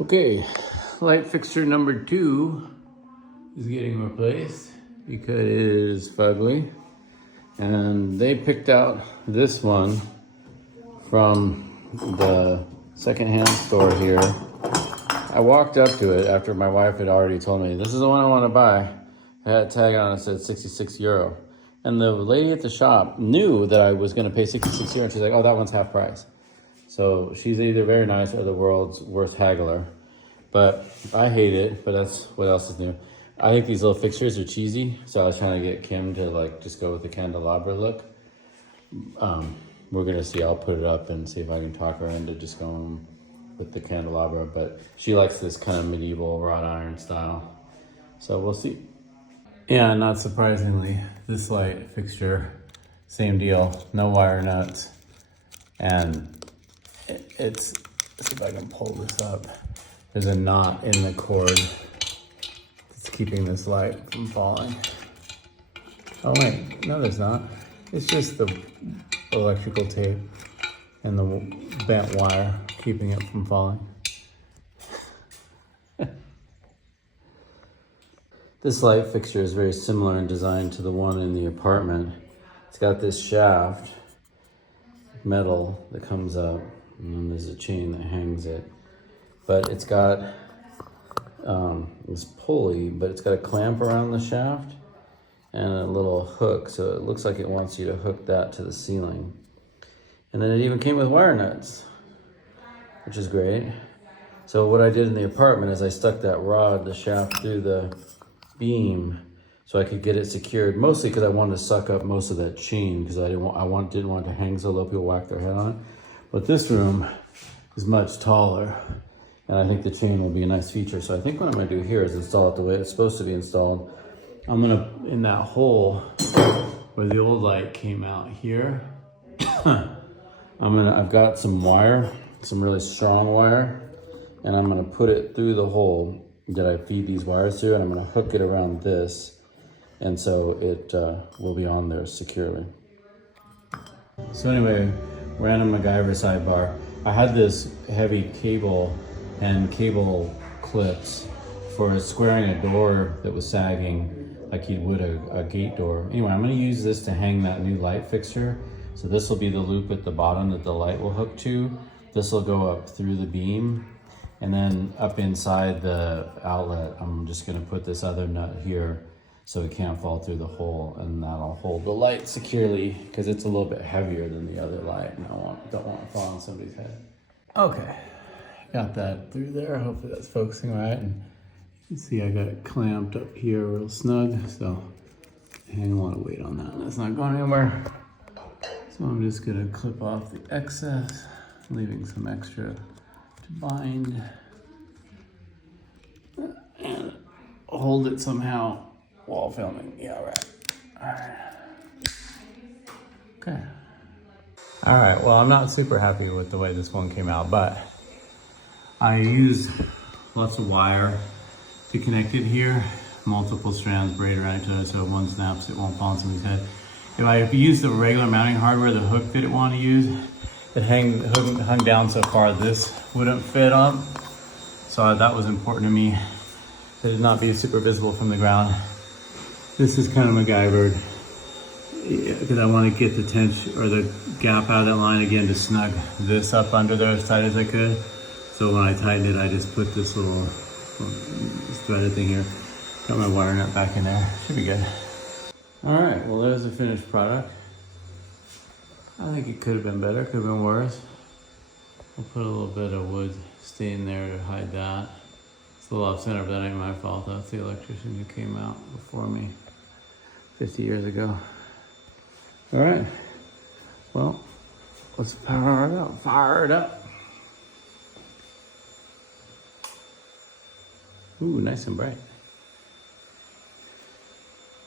Okay, light fixture number 2 is getting replaced because it is fugly. And they picked out this one from the secondhand store here. I walked up to it after my wife had already told me, this is the one I want to buy. It had a tag on it that said 66 euro. And the lady at the shop knew that I was going to pay 66 euro. And she's like, oh, that one's half price. So she's either very nice or the world's worst haggler. But I hate it, but that's what else is new. I think these little fixtures are cheesy. So I was trying to get Kim to like just go with the candelabra look. We're gonna see, I'll put it up and see if I can talk her into just going with the candelabra, but she likes this kind of medieval wrought iron style. So we'll see. Yeah, not surprisingly, this light fixture, same deal, no wire nuts. And let's see if I can pull this up. There's a knot in the cord that's keeping this light from falling. Oh wait, no there's not. It's just the electrical tape and the bent wire keeping it from falling. This light fixture is very similar in design to the one in the apartment. It's got this shaft, metal, that comes up, and then there's a chain that hangs it. But it's got this pulley, but it's got a clamp around the shaft and a little hook, so it looks like it wants you to hook that to the ceiling. And then it even came with wire nuts, which is great. So what I did in the apartment is I stuck that rod, the shaft, through the beam so I could get it secured, mostly because I wanted to suck up most of that chain because I didn't want it to hang so low people whack their head on it. But this room is much taller, and I think the chain will be a nice feature. So I think what I'm gonna do here is install it the way it's supposed to be installed. I'm gonna, in that hole where the old light came out here, I've got some wire, some really strong wire, and I'm gonna put it through the hole that I feed these wires through, and I'm gonna hook it around this, and so it will be on there securely. So anyway, random MacGyver sidebar. I had this heavy cable and cable clips for squaring a door that was sagging like you would a gate door. Anyway, I'm gonna use this to hang that new light fixture. So this will be the loop at the bottom that the light will hook to. This will go up through the beam, and then up inside the outlet, I'm just gonna put this other nut here so it can't fall through the hole, and that'll hold the light securely because it's a little bit heavier than the other light, and I don't want to fall on somebody's head. Okay, got that through there. Hopefully that's focusing right. And you can see I got it clamped up here real snug, so hang a lot of weight on that. That's not going anywhere. So I'm just gonna clip off the excess, leaving some extra to bind, and hold it somehow while filming. Yeah, right. All right. Okay. All right, well, I'm not super happy with the way this one came out, but I used lots of wire to connect it here, multiple strands braided right to it, so if one snaps, it won't fall on somebody's head. If I used the regular mounting hardware, the hook that it wanted to use, it hung down so far this wouldn't fit up. So that was important to me, that it not be super visible from the ground. This is kind of MacGyvered because I want to get the tension or the gap out of that line again to snug this up under there as tight as I could. So when I tightened it, I just put this little threaded thing here. Got my wire nut back in there. Should be good. All right, well, there's the finished product. I think it could have been better, could have been worse. I'll put a little bit of wood stain there to hide that. It's a little off center, but that ain't my fault. That's the electrician who came out before me 50 years ago. All right, well, let's power it up. Fire it up. Ooh, nice and bright.